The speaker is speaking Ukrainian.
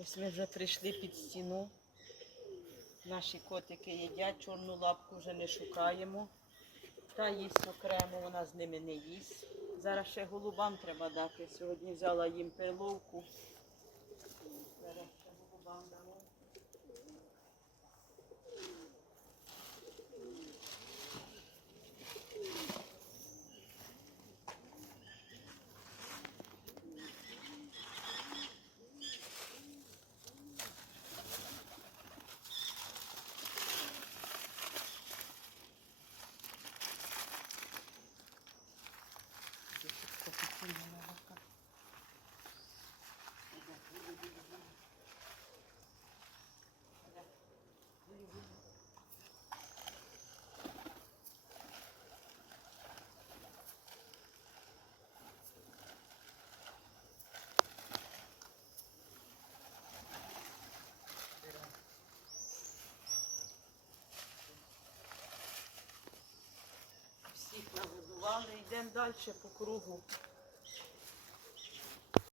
Ось ми вже прийшли під стіну. Наші котики їдять, чорну лапку вже не шукаємо. Та їсть окремо, вона з ними не їсть. Зараз ще голубам треба дати. Сьогодні взяла їм перловку. Всіх йдемо далі по кругу.